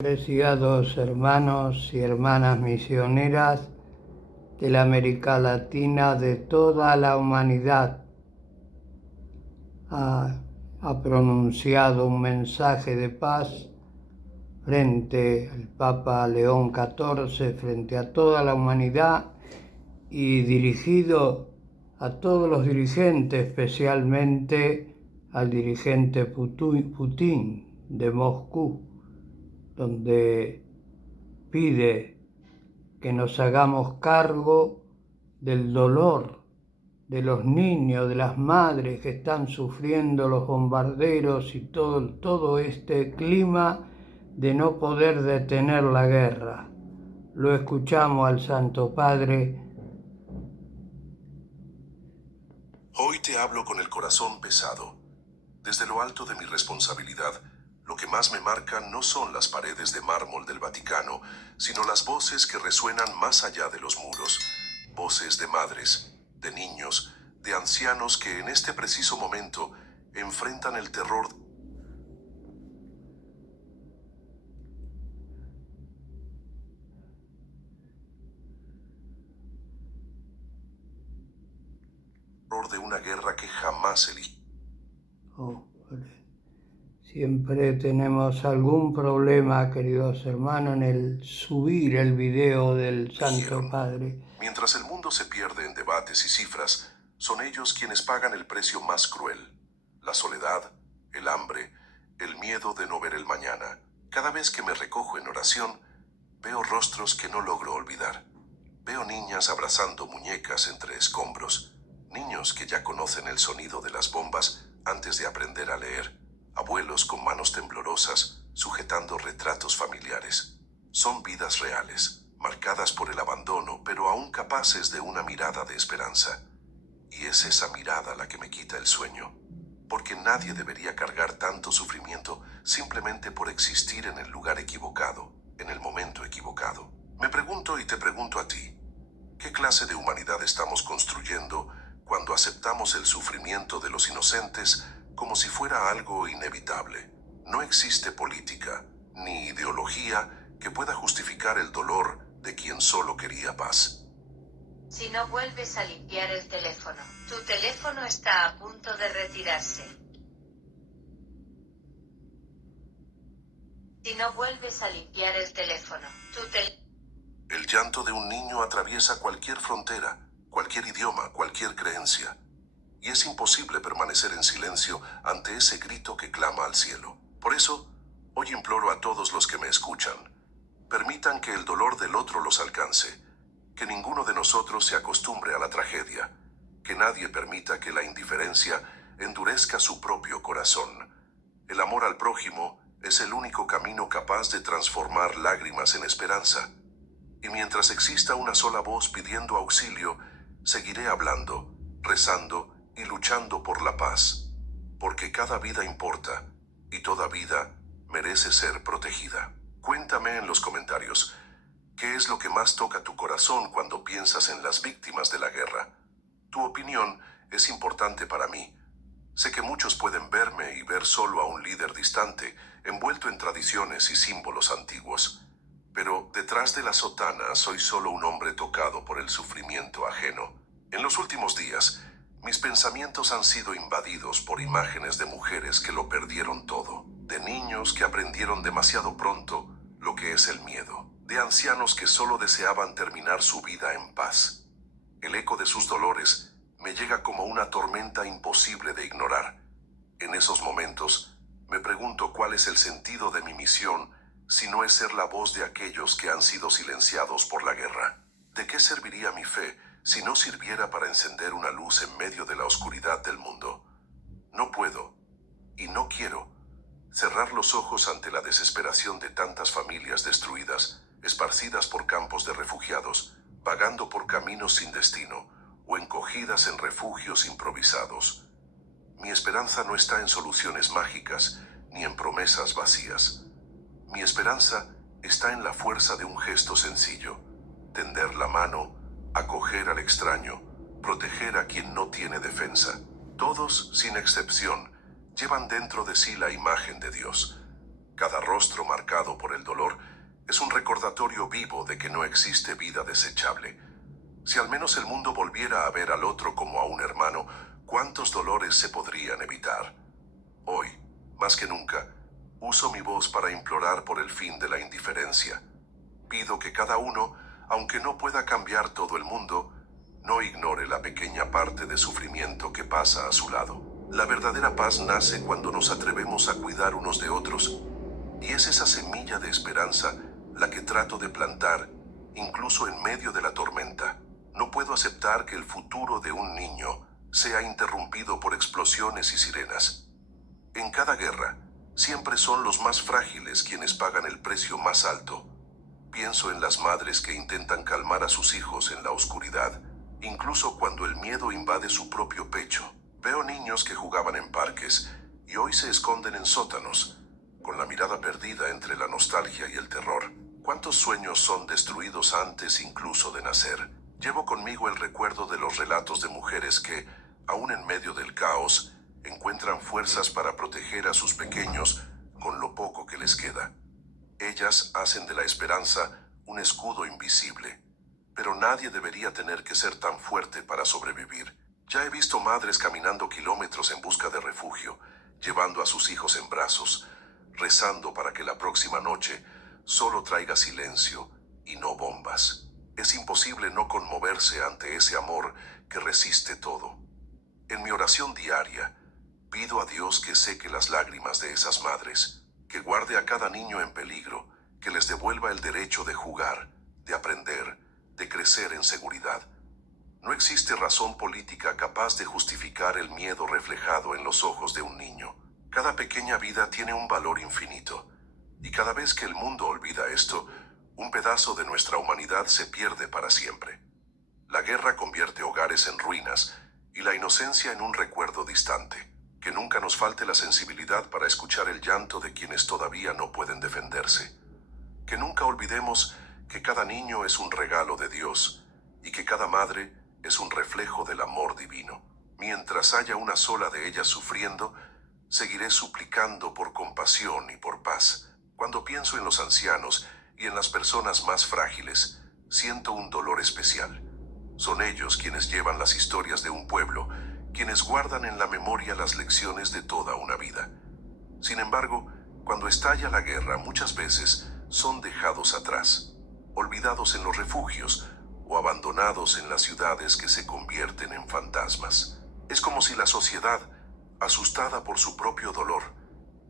Preciados hermanos y hermanas misioneras de la América Latina, de toda la humanidad, ha pronunciado un mensaje de paz frente al Papa León XIV, frente a toda la humanidad y dirigido a todos los dirigentes, especialmente al dirigente Putin de Moscú, donde pide que nos hagamos cargo del dolor de los niños, de las madres que están sufriendo los bombarderos y todo este clima de no poder detener la guerra. Lo escuchamos al Santo Padre. Hoy te hablo con el corazón pesado. Desde lo alto de mi responsabilidad, lo que más me marca no son las paredes de mármol del Vaticano, sino las voces que resuenan más allá de los muros. Voces de madres, de niños, de ancianos que en este preciso momento enfrentan el terror de una guerra que jamás eligió. Siempre tenemos algún problema, queridos hermanos, en el subir el video del Santo Padre. Mientras el mundo se pierde en debates y cifras, son ellos quienes pagan el precio más cruel. La soledad, el hambre, el miedo de no ver el mañana. Cada vez que me recojo en oración, veo rostros que no logro olvidar. Veo niñas abrazando muñecas entre escombros. Niños que ya conocen el sonido de las bombas antes de aprender a leer. Abuelos con manos temblorosas, sujetando retratos familiares. Son vidas reales, marcadas por el abandono, pero aún capaces de una mirada de esperanza. Y es esa mirada la que me quita el sueño. Porque nadie debería cargar tanto sufrimiento simplemente por existir en el lugar equivocado, en el momento equivocado. Me pregunto y te pregunto a ti, ¿qué clase de humanidad estamos construyendo cuando aceptamos el sufrimiento de los inocentes como si fuera algo inevitable? No existe política ni ideología que pueda justificar el dolor de quien solo quería paz. Si no vuelves a limpiar el teléfono, tu teléfono está a punto de retirarse. Si no vuelves a limpiar el teléfono, El llanto de un niño atraviesa cualquier frontera, cualquier idioma, cualquier creencia. Y es imposible permanecer en silencio ante ese grito que clama al cielo. Por eso, hoy imploro a todos los que me escuchan, permitan que el dolor del otro los alcance, que ninguno de nosotros se acostumbre a la tragedia, que nadie permita que la indiferencia endurezca su propio corazón. El amor al prójimo es el único camino capaz de transformar lágrimas en esperanza. Y mientras exista una sola voz pidiendo auxilio, seguiré hablando, rezando y luchando por la paz, porque cada vida importa y toda vida merece ser protegida. Cuéntame en los comentarios, ¿qué es lo que más toca tu corazón cuando piensas en las víctimas de la guerra? Tu opinión es importante para mí. Sé que muchos pueden verme y ver solo a un líder distante, envuelto en tradiciones y símbolos antiguos. Pero detrás de la sotana soy solo un hombre tocado por el sufrimiento ajeno. En los últimos días, mis pensamientos han sido invadidos por imágenes de mujeres que lo perdieron todo, de niños que aprendieron demasiado pronto lo que es el miedo, de ancianos que solo deseaban terminar su vida en paz. El eco de sus dolores me llega como una tormenta imposible de ignorar. En esos momentos, me pregunto cuál es el sentido de mi misión si no es ser la voz de aquellos que han sido silenciados por la guerra. ¿De qué serviría mi fe si no sirviera para encender una luz en medio de la oscuridad del mundo? No puedo, y no quiero, cerrar los ojos ante la desesperación de tantas familias destruidas, esparcidas por campos de refugiados, vagando por caminos sin destino, o encogidas en refugios improvisados. Mi esperanza no está en soluciones mágicas, ni en promesas vacías. Mi esperanza está en la fuerza de un gesto sencillo, tender la mano, acoger al extraño, proteger a quien no tiene defensa. Todos, sin excepción, llevan dentro de sí la imagen de Dios. Cada rostro marcado por el dolor es un recordatorio vivo de que no existe vida desechable. Si al menos el mundo volviera a ver al otro como a un hermano, ¿cuántos dolores se podrían evitar? Hoy, más que nunca, uso mi voz para implorar por el fin de la indiferencia. Pido que cada uno, aunque no pueda cambiar todo el mundo, no ignore la pequeña parte de sufrimiento que pasa a su lado. La verdadera paz nace cuando nos atrevemos a cuidar unos de otros, y es esa semilla de esperanza la que trato de plantar, incluso en medio de la tormenta. No puedo aceptar que el futuro de un niño sea interrumpido por explosiones y sirenas. En cada guerra, siempre son los más frágiles quienes pagan el precio más alto. Pienso en las madres que intentan calmar a sus hijos en la oscuridad, incluso cuando el miedo invade su propio pecho. Veo niños que jugaban en parques y hoy se esconden en sótanos, con la mirada perdida entre la nostalgia y el terror. ¿Cuántos sueños son destruidos antes incluso de nacer? Llevo conmigo el recuerdo de los relatos de mujeres que, aún en medio del caos, encuentran fuerzas para proteger a sus pequeños con lo poco que les queda. Ellas hacen de la esperanza un escudo invisible, pero nadie debería tener que ser tan fuerte para sobrevivir. Ya he visto madres caminando kilómetros en busca de refugio, llevando a sus hijos en brazos, rezando para que la próxima noche solo traiga silencio y no bombas. Es imposible no conmoverse ante ese amor que resiste todo. En mi oración diaria, pido a Dios que seque las lágrimas de esas madres, que guarde a cada niño en peligro, que les devuelva el derecho de jugar, de aprender, de crecer en seguridad. No existe razón política capaz de justificar el miedo reflejado en los ojos de un niño. Cada pequeña vida tiene un valor infinito, y cada vez que el mundo olvida esto, un pedazo de nuestra humanidad se pierde para siempre. La guerra convierte hogares en ruinas y la inocencia en un recuerdo distante. Que nunca nos falte la sensibilidad para escuchar el llanto de quienes todavía no pueden defenderse. Que nunca olvidemos que cada niño es un regalo de Dios y que cada madre es un reflejo del amor divino. Mientras haya una sola de ellas sufriendo, seguiré suplicando por compasión y por paz. Cuando pienso en los ancianos y en las personas más frágiles, siento un dolor especial. Son ellos quienes llevan las historias de un pueblo, quienes guardan en la memoria las lecciones de toda una vida. Sin embargo, cuando estalla la guerra, muchas veces son dejados atrás, olvidados en los refugios o abandonados en las ciudades que se convierten en fantasmas. Es como si la sociedad, asustada por su propio dolor,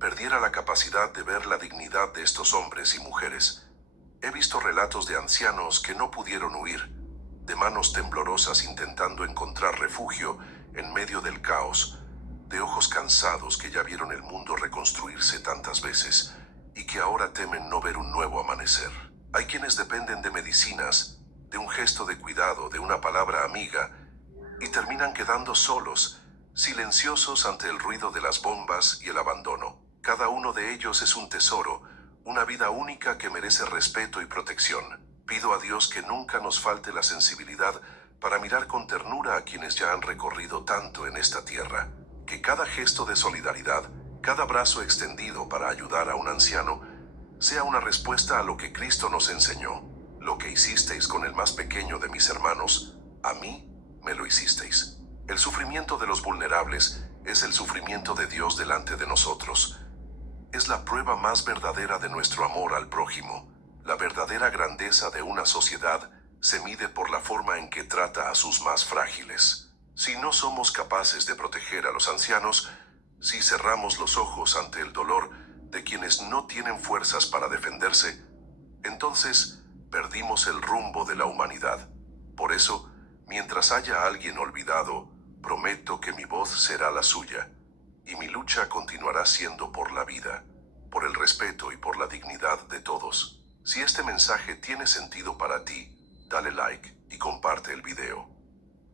perdiera la capacidad de ver la dignidad de estos hombres y mujeres. He visto relatos de ancianos que no pudieron huir, de manos temblorosas intentando encontrar refugio en medio del caos, de ojos cansados que ya vieron el mundo reconstruirse tantas veces y que ahora temen no ver un nuevo amanecer. Hay quienes dependen de medicinas, de un gesto de cuidado, de una palabra amiga, y terminan quedando solos, silenciosos ante el ruido de las bombas y el abandono. Cada uno de ellos es un tesoro, una vida única que merece respeto y protección. Pido a Dios que nunca nos falte la sensibilidad para mirar con ternura a quienes ya han recorrido tanto en esta tierra. Que cada gesto de solidaridad, cada brazo extendido para ayudar a un anciano, sea una respuesta a lo que Cristo nos enseñó. Lo que hicisteis con el más pequeño de mis hermanos, a mí me lo hicisteis. El sufrimiento de los vulnerables es el sufrimiento de Dios delante de nosotros. Es la prueba más verdadera de nuestro amor al prójimo. La verdadera grandeza de una sociedad se mide por la forma en que trata a sus más frágiles. Si no somos capaces de proteger a los ancianos, si cerramos los ojos ante el dolor de quienes no tienen fuerzas para defenderse, entonces perdimos el rumbo de la humanidad. Por eso, mientras haya alguien olvidado, prometo que mi voz será la suya, y mi lucha continuará siendo por la vida, por el respeto y por la dignidad de todos. Si este mensaje tiene sentido para ti, dale like y comparte el video.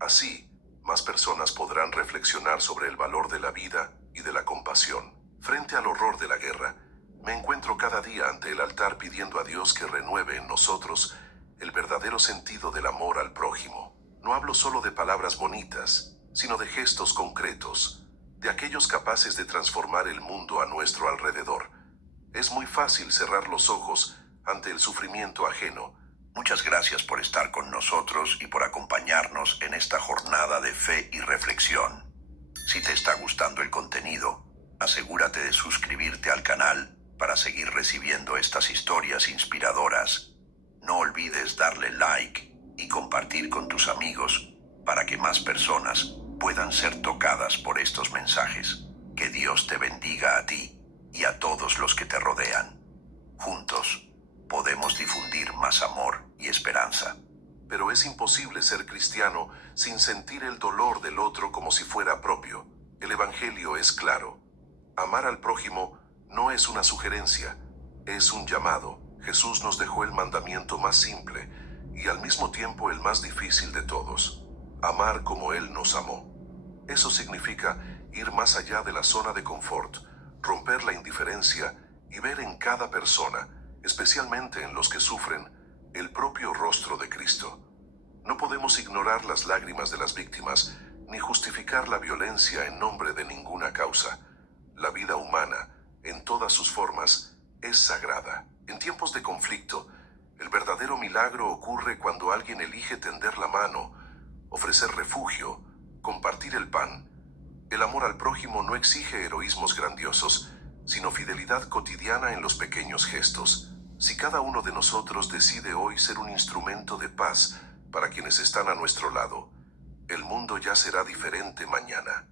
Así, más personas podrán reflexionar sobre el valor de la vida y de la compasión. Frente al horror de la guerra, me encuentro cada día ante el altar pidiendo a Dios que renueve en nosotros el verdadero sentido del amor al prójimo. No hablo solo de palabras bonitas, sino de gestos concretos, de aquellos capaces de transformar el mundo a nuestro alrededor. Es muy fácil cerrar los ojos ante el sufrimiento ajeno. Muchas gracias por estar con nosotros y por acompañarnos en esta jornada de fe y reflexión. Si te está gustando el contenido, asegúrate de suscribirte al canal para seguir recibiendo estas historias inspiradoras. No olvides darle like y compartir con tus amigos para que más personas puedan ser tocadas por estos mensajes. Que Dios te bendiga a ti y a todos los que te rodean. Juntos podemos difundir más amor y esperanza. Pero es imposible ser cristiano sin sentir el dolor del otro como si fuera propio. El Evangelio es claro. Amar al prójimo no es una sugerencia, es un llamado. Jesús nos dejó el mandamiento más simple y al mismo tiempo el más difícil de todos. Amar como Él nos amó. Eso significa ir más allá de la zona de confort, romper la indiferencia y ver en cada persona, especialmente en los que sufren, el propio rostro de Cristo. No podemos ignorar las lágrimas de las víctimas, ni justificar la violencia en nombre de ninguna causa. La vida humana, en todas sus formas, es sagrada. En tiempos de conflicto, el verdadero milagro ocurre cuando alguien elige tender la mano, ofrecer refugio, compartir el pan. El amor al prójimo no exige heroísmos grandiosos, sino fidelidad cotidiana en los pequeños gestos. Si cada uno de nosotros decide hoy ser un instrumento de paz para quienes están a nuestro lado, el mundo ya será diferente mañana.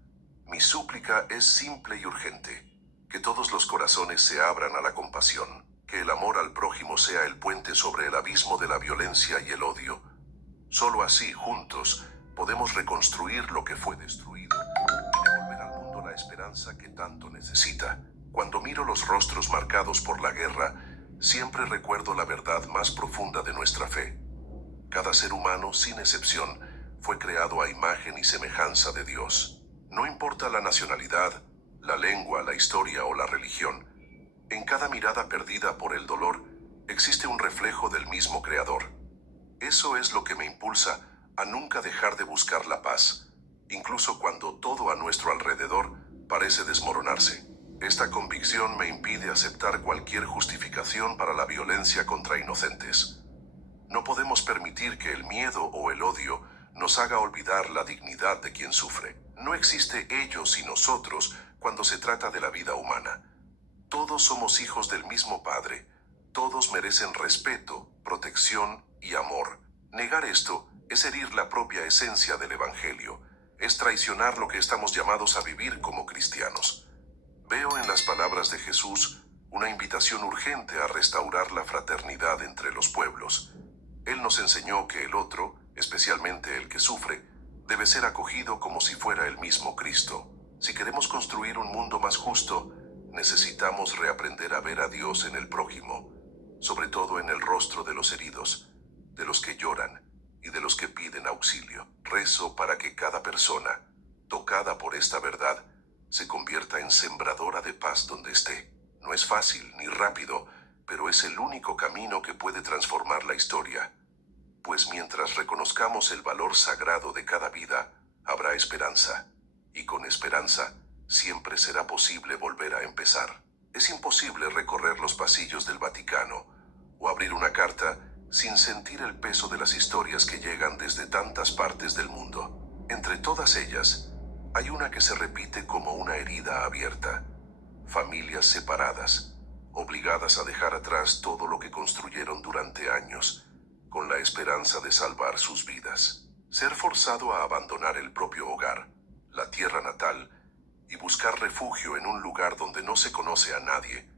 Mi súplica es simple y urgente: que todos los corazones se abran a la compasión, que el amor al prójimo sea el puente sobre el abismo de la violencia y el odio. Solo así, juntos, podemos reconstruir lo que fue destruido y devolver al mundo la esperanza que tanto necesita. Cuando miro los rostros marcados por la guerra, siempre recuerdo la verdad más profunda de nuestra fe. Cada ser humano, sin excepción, fue creado a imagen y semejanza de Dios. No importa la nacionalidad, la lengua, la historia o la religión, en cada mirada perdida por el dolor existe un reflejo del mismo Creador. Eso es lo que me impulsa a nunca dejar de buscar la paz, incluso cuando todo a nuestro alrededor parece desmoronarse. Esta convicción me impide aceptar cualquier justificación para la violencia contra inocentes. No podemos permitir que el miedo o el odio nos haga olvidar la dignidad de quien sufre. No existe ellos y nosotros cuando se trata de la vida humana. Todos somos hijos del mismo Padre. Todos merecen respeto, protección y amor. Negar esto es herir la propia esencia del Evangelio. Es traicionar lo que estamos llamados a vivir como cristianos. Veo en las palabras de Jesús una invitación urgente a restaurar la fraternidad entre los pueblos. Él nos enseñó que el otro, especialmente el que sufre, debe ser acogido como si fuera el mismo Cristo. Si queremos construir un mundo más justo, necesitamos reaprender a ver a Dios en el prójimo, sobre todo en el rostro de los heridos, de los que lloran y de los que piden auxilio. Rezo para que cada persona, tocada por esta verdad, se convierta en sembradora de paz donde esté. No es fácil ni rápido, pero es el único camino que puede transformar la historia. Pues mientras reconozcamos el valor sagrado de cada vida, habrá esperanza. Y con esperanza, siempre será posible volver a empezar. Es imposible recorrer los pasillos del Vaticano o abrir una carta sin sentir el peso de las historias que llegan desde tantas partes del mundo. Entre todas ellas, hay una que se repite como una herida abierta. Familias separadas, obligadas a dejar atrás todo lo que construyeron durante años, con la esperanza de salvar sus vidas. Ser forzado a abandonar el propio hogar, la tierra natal, y buscar refugio en un lugar donde no se conoce a nadie,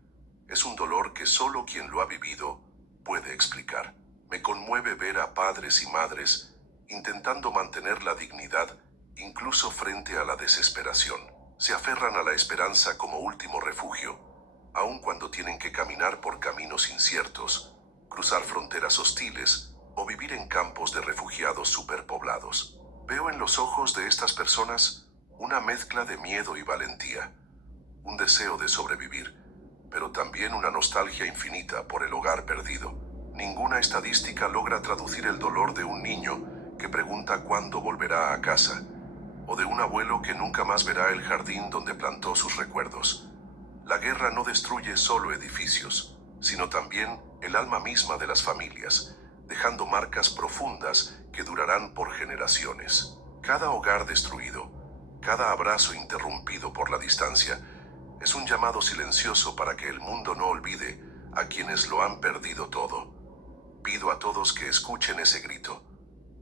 es un dolor que solo quien lo ha vivido puede explicar. Me conmueve ver a padres y madres intentando mantener la dignidad incluso frente a la desesperación. Se aferran a la esperanza como último refugio, aun cuando tienen que caminar por caminos inciertos, cruzar fronteras hostiles o vivir en campos de refugiados superpoblados. Veo en los ojos de estas personas una mezcla de miedo y valentía, un deseo de sobrevivir, pero también una nostalgia infinita por el hogar perdido. Ninguna estadística logra traducir el dolor de un niño que pregunta cuándo volverá a casa, o de un abuelo que nunca más verá el jardín donde plantó sus recuerdos. La guerra no destruye solo edificios, sino también el alma misma de las familias, dejando marcas profundas que durarán por generaciones. Cada hogar destruido, cada abrazo interrumpido por la distancia, es un llamado silencioso para que el mundo no olvide a quienes lo han perdido todo. Pido a todos que escuchen ese grito,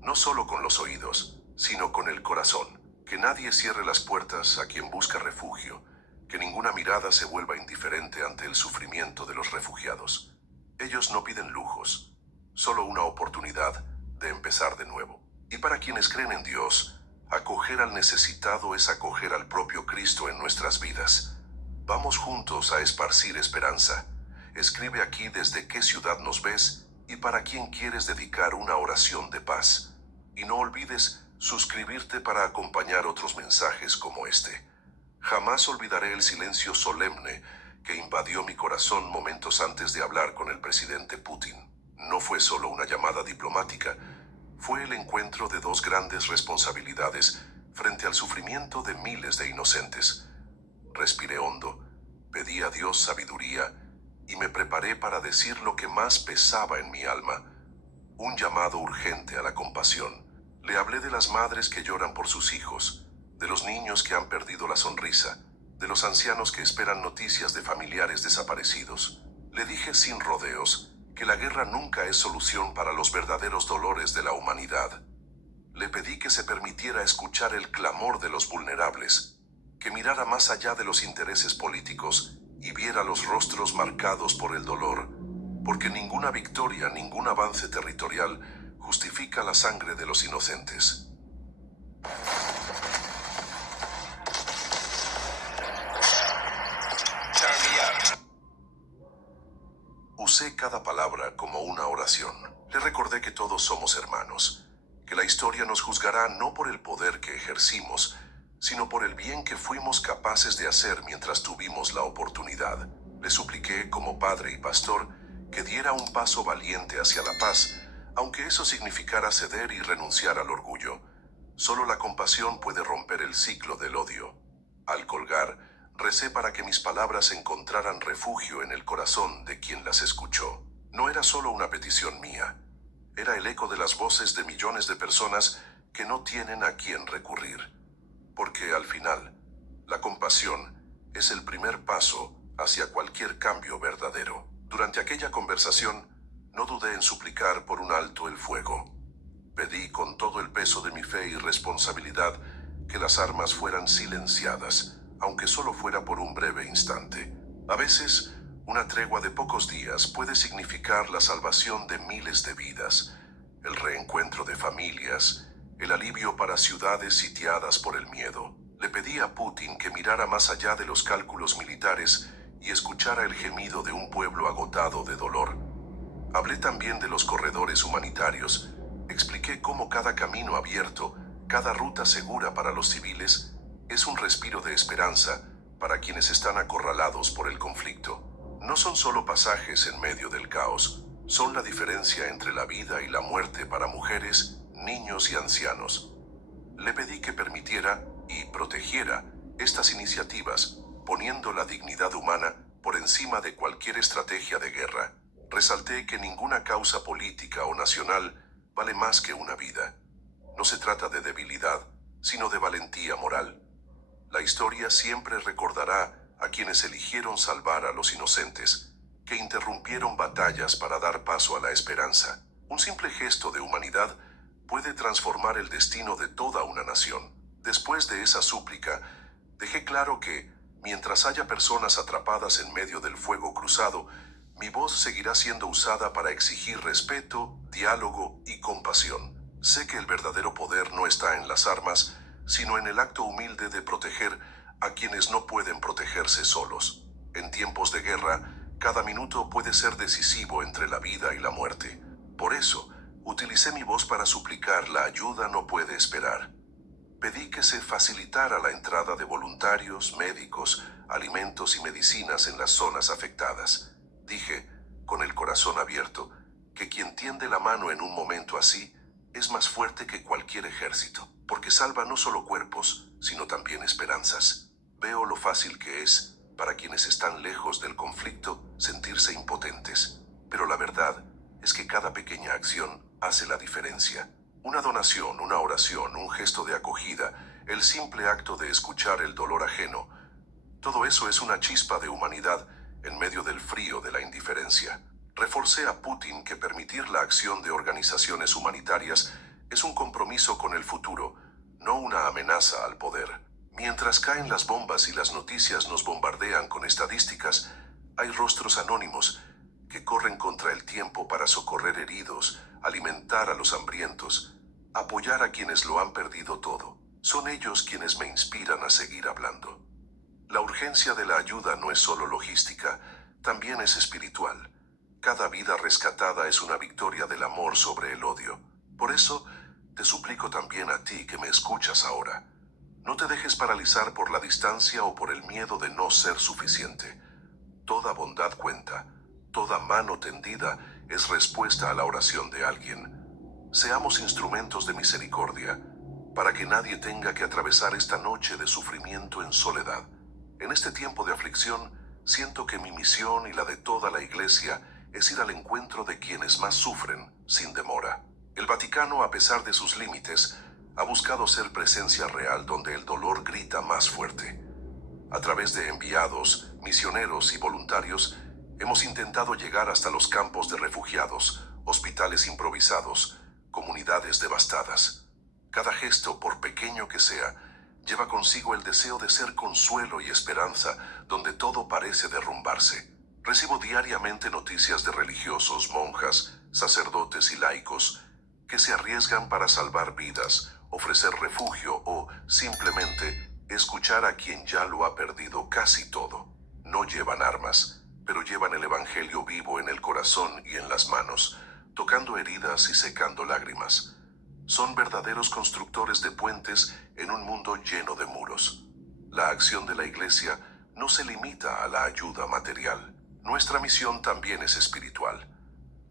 no solo con los oídos, sino con el corazón. Que nadie cierre las puertas a quien busca refugio, que ninguna mirada se vuelva indiferente ante el sufrimiento de los refugiados. Ellos no piden lujos, solo una oportunidad de empezar de nuevo. Y para quienes creen en Dios, acoger al necesitado es acoger al propio Cristo en nuestras vidas. Vamos juntos a esparcir esperanza. Escribe aquí desde qué ciudad nos ves y para quién quieres dedicar una oración de paz. Y no olvides suscribirte para acompañar otros mensajes como este. Jamás olvidaré el silencio solemne que invadió mi corazón momentos antes de hablar con el presidente Putin. No fue solo una llamada diplomática, fue el encuentro de dos grandes responsabilidades frente al sufrimiento de miles de inocentes. Respiré hondo, pedí a Dios sabiduría y me preparé para decir lo que más pesaba en mi alma, un llamado urgente a la compasión. Le hablé de las madres que lloran por sus hijos, de los niños que han perdido la sonrisa, de los ancianos que esperan noticias de familiares desaparecidos. Le dije sin rodeos que la guerra nunca es solución para los verdaderos dolores de la humanidad. Le pedí que se permitiera escuchar el clamor de los vulnerables, que mirara más allá de los intereses políticos y viera los rostros marcados por el dolor, porque ninguna victoria, ningún avance territorial justifica la sangre de los inocentes. Usé cada palabra como una oración. Le recordé que todos somos hermanos, que la historia nos juzgará no por el poder que ejercimos, sino por el bien que fuimos capaces de hacer mientras tuvimos la oportunidad. Le supliqué como padre y pastor que diera un paso valiente hacia la paz, aunque eso significara ceder y renunciar al orgullo. Solo la compasión puede romper el ciclo del odio. Al colgar, recé para que mis palabras encontraran refugio en el corazón de quien las escuchó. No era solo una petición mía, era el eco de las voces de millones de personas que no tienen a quién recurrir. Porque al final, la compasión es el primer paso hacia cualquier cambio verdadero. Durante aquella conversación, no dudé en suplicar por un alto el fuego. Pedí con todo el peso de mi fe y responsabilidad que las armas fueran silenciadas, aunque solo fuera por un breve instante. A veces, una tregua de pocos días puede significar la salvación de miles de vidas, el reencuentro de familias, el alivio para ciudades sitiadas por el miedo. Le pedí a Putin que mirara más allá de los cálculos militares y escuchara el gemido de un pueblo agotado de dolor. Hablé también de los corredores humanitarios. Expliqué cómo cada camino abierto, cada ruta segura para los civiles, es un respiro de esperanza para quienes están acorralados por el conflicto. No son solo pasajes en medio del caos, son la diferencia entre la vida y la muerte para mujeres, niños y ancianos. Le pedí que permitiera y protegiera estas iniciativas, poniendo la dignidad humana por encima de cualquier estrategia de guerra. Resalté que ninguna causa política o nacional vale más que una vida. No se trata de debilidad, sino de valentía moral. La historia siempre recordará a quienes eligieron salvar a los inocentes, que interrumpieron batallas para dar paso a la esperanza. Un simple gesto de humanidad puede transformar el destino de toda una nación. Después de esa súplica, dejé claro que, mientras haya personas atrapadas en medio del fuego cruzado, mi voz seguirá siendo usada para exigir respeto, diálogo y compasión. Sé que el verdadero poder no está en las armas, sino en el acto humilde de proteger a quienes no pueden protegerse solos. En tiempos de guerra, cada minuto puede ser decisivo entre la vida y la muerte. Por eso, utilicé mi voz para suplicar la ayuda no puede esperar. Pedí que se facilitara la entrada de voluntarios, médicos, alimentos y medicinas en las zonas afectadas. Dije, con el corazón abierto, que quien tiende la mano en un momento así es más fuerte que cualquier ejército, porque salva no solo cuerpos, sino también esperanzas. Veo lo fácil que es, para quienes están lejos del conflicto, sentirse impotentes. Pero la verdad es que cada pequeña acción hace la diferencia. Una donación, una oración, un gesto de acogida, el simple acto de escuchar el dolor ajeno, todo eso es una chispa de humanidad en medio del frío de la indiferencia. Reforcé a Putin que permitir la acción de organizaciones humanitarias es un compromiso con el futuro, no una amenaza al poder. Mientras caen las bombas y las noticias nos bombardean con estadísticas, hay rostros anónimos que corren contra el tiempo para socorrer heridos, alimentar a los hambrientos, apoyar a quienes lo han perdido todo. Son ellos quienes me inspiran a seguir hablando. La urgencia de la ayuda no es solo logística, también es espiritual. Cada vida rescatada es una victoria del amor sobre el odio. Por eso, te suplico también a ti que me escuchas ahora. No te dejes paralizar por la distancia o por el miedo de no ser suficiente. Toda bondad cuenta, toda mano tendida es respuesta a la oración de alguien. Seamos instrumentos de misericordia, para que nadie tenga que atravesar esta noche de sufrimiento en soledad. En este tiempo de aflicción, siento que mi misión y la de toda la Iglesia es ir al encuentro de quienes más sufren, sin demora. El Vaticano, a pesar de sus límites, ha buscado ser presencia real donde el dolor grita más fuerte. A través de enviados, misioneros y voluntarios, hemos intentado llegar hasta los campos de refugiados, hospitales improvisados, comunidades devastadas. Cada gesto, por pequeño que sea, lleva consigo el deseo de ser consuelo y esperanza donde todo parece derrumbarse. Recibo diariamente noticias de religiosos, monjas, sacerdotes y laicos que se arriesgan para salvar vidas, ofrecer refugio o, simplemente, escuchar a quien ya lo ha perdido casi todo. No llevan armas, pero llevan el Evangelio vivo en el corazón y en las manos, tocando heridas y secando lágrimas. Son verdaderos constructores de puentes en un mundo lleno de muros. La acción de la Iglesia no se limita a la ayuda material. Nuestra misión también es espiritual.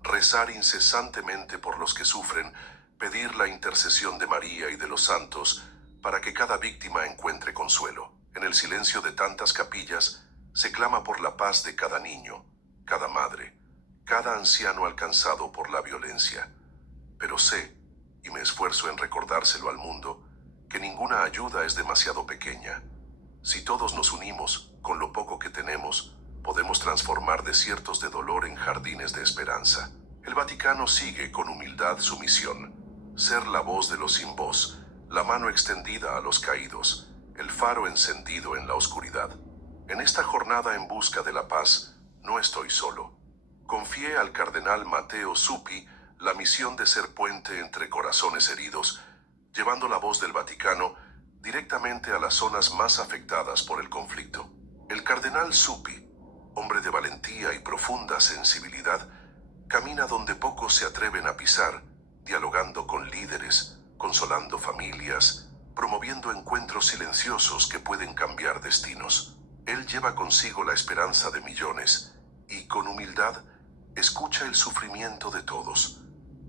Rezar incesantemente por los que sufren, pedir la intercesión de María y de los santos para que cada víctima encuentre consuelo. En el silencio de tantas capillas se clama por la paz de cada niño, cada madre, cada anciano alcanzado por la violencia. Pero sé, y me esfuerzo en recordárselo al mundo, que ninguna ayuda es demasiado pequeña. Si todos nos unimos, con lo poco que tenemos, podemos transformar desiertos de dolor en jardines de esperanza. El Vaticano sigue con humildad su misión: ser la voz de los sin voz, la mano extendida a los caídos, el faro encendido en la oscuridad. En esta jornada en busca de la paz, no estoy solo. Confié al cardenal Matteo Zuppi la misión de ser puente entre corazones heridos, llevando la voz del Vaticano directamente a las zonas más afectadas por el conflicto. El cardenal Zuppi, hombre de valentía y profunda sensibilidad, camina donde pocos se atreven a pisar, dialogando con líderes, consolando familias, promoviendo encuentros silenciosos que pueden cambiar destinos. Él lleva consigo la esperanza de millones y, con humildad, escucha el sufrimiento de todos,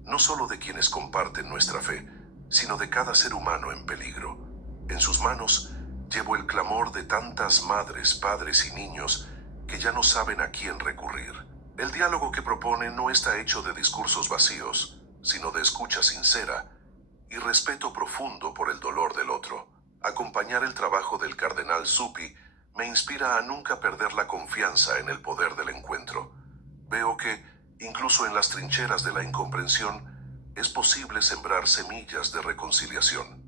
no solo de quienes comparten nuestra fe, sino de cada ser humano en peligro. En sus manos llevo el clamor de tantas madres, padres y niños que ya no saben a quién recurrir. El diálogo que propone no está hecho de discursos vacíos, sino de escucha sincera y respeto profundo por el dolor del otro. Acompañar el trabajo del cardenal Zuppi me inspira a nunca perder la confianza en el poder del encuentro. Veo que, incluso en las trincheras de la incomprensión, es posible sembrar semillas de reconciliación.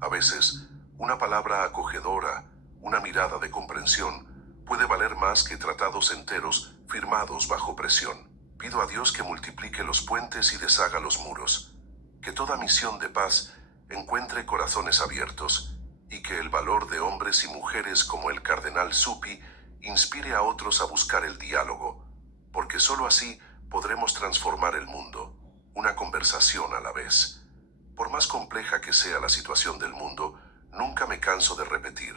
A veces, una palabra acogedora, una mirada de comprensión, puede valer más que tratados enteros firmados bajo presión. Pido a Dios que multiplique los puentes y deshaga los muros, que toda misión de paz encuentre corazones abiertos y que el valor de hombres y mujeres como el cardenal Zuppi inspire a otros a buscar el diálogo, porque sólo así podremos transformar el mundo, una conversación a la vez. Por más compleja que sea la situación del mundo, nunca me canso de repetir: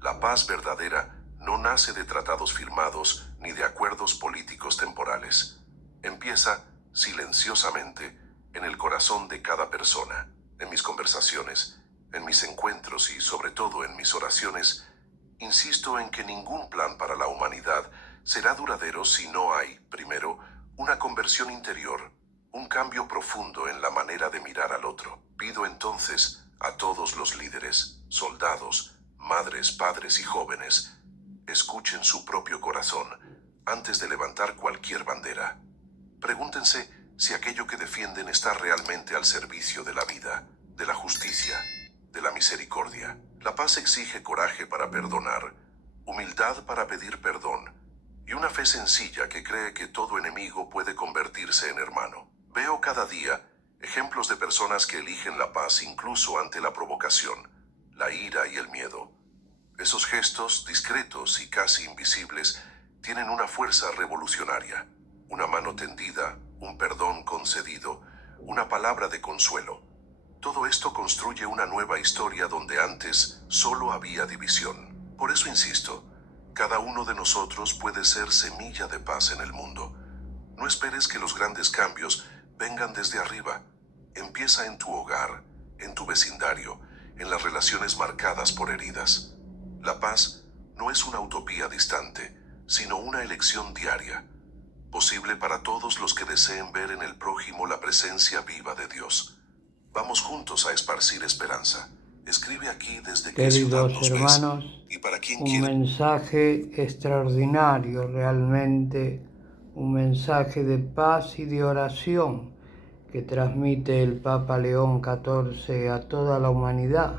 la paz verdadera no nace de tratados firmados ni de acuerdos políticos temporales. Empieza, silenciosamente, en el corazón de cada persona. En mis conversaciones, en mis encuentros y, sobre todo, en mis oraciones, Insisto en que ningún plan para la humanidad será duradero si no hay, primero, una conversión interior, un cambio profundo en la manera de mirar al otro. Pido entonces a todos los líderes, soldados, madres, padres y jóvenes, escuchen su propio corazón antes de levantar cualquier bandera. Pregúntense si aquello que defienden está realmente al servicio de la vida, de la justicia, de la misericordia. La paz exige coraje para perdonar, humildad para pedir perdón y una fe sencilla que cree que todo enemigo puede convertirse en hermano. Veo cada día ejemplos de personas que eligen la paz incluso ante la provocación, la ira y el miedo. Esos gestos, discretos y casi invisibles, tienen una fuerza revolucionaria. Una mano tendida, un perdón concedido, una palabra de consuelo. Todo esto construye una nueva historia donde antes solo había división. Por eso insisto, cada uno de nosotros puede ser semilla de paz en el mundo. No esperes que los grandes cambios vengan desde arriba. Empieza en tu hogar, en tu vecindario, en las relaciones marcadas por heridas. La paz no es una utopía distante, sino una elección diaria, posible para todos los que deseen ver en el prójimo la presencia viva de Dios. Vamos juntos a esparcir esperanza. Escribe aquí desde qué ciudad Queridos nos ves hermanos, y para quién un quieres. mensaje extraordinario, realmente un mensaje de paz y de oración que transmite el Papa León XIV a toda la humanidad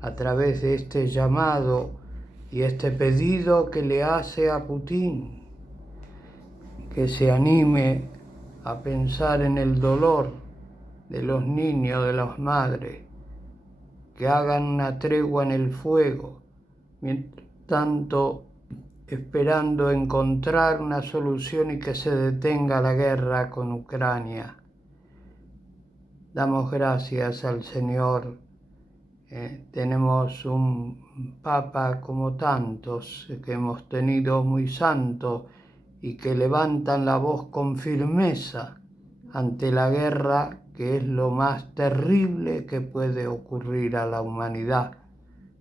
a través de este llamado y este pedido que le hace a Putin, que se anime a pensar en el dolor de los niños, de las madres, que hagan una tregua en el fuego, mientras tanto esperando encontrar una solución y que se detenga la guerra con Ucrania. Damos gracias al Señor. Tenemos un Papa como tantos que hemos tenido, muy santo, y que levantan la voz con firmeza ante la guerra, que es lo más terrible que puede ocurrir a la humanidad,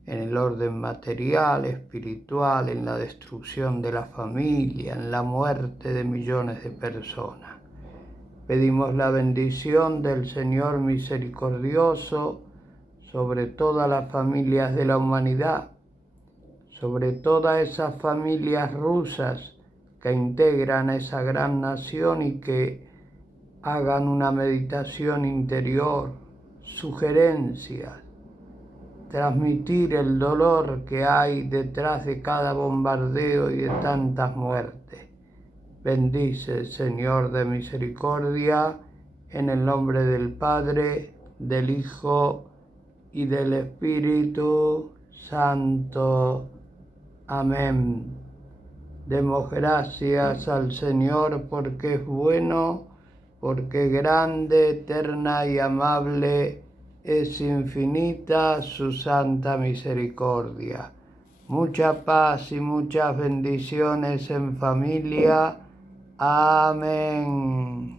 en el orden material, espiritual, en la destrucción de la familia, en la muerte de millones de personas. Pedimos la bendición del Señor misericordioso sobre todas las familias de la humanidad, sobre todas esas familias rusas que integran a esa gran nación y que hagan una meditación interior, sugerencias, transmitir el dolor que hay detrás de cada bombardeo y de tantas muertes. Bendice, Señor de misericordia, en el nombre del Padre, del Hijo y del Espíritu Santo. Amén. Demos gracias al Señor porque es bueno, porque grande, eterna y amable es infinita su santa misericordia. Mucha paz y muchas bendiciones en familia. Amén.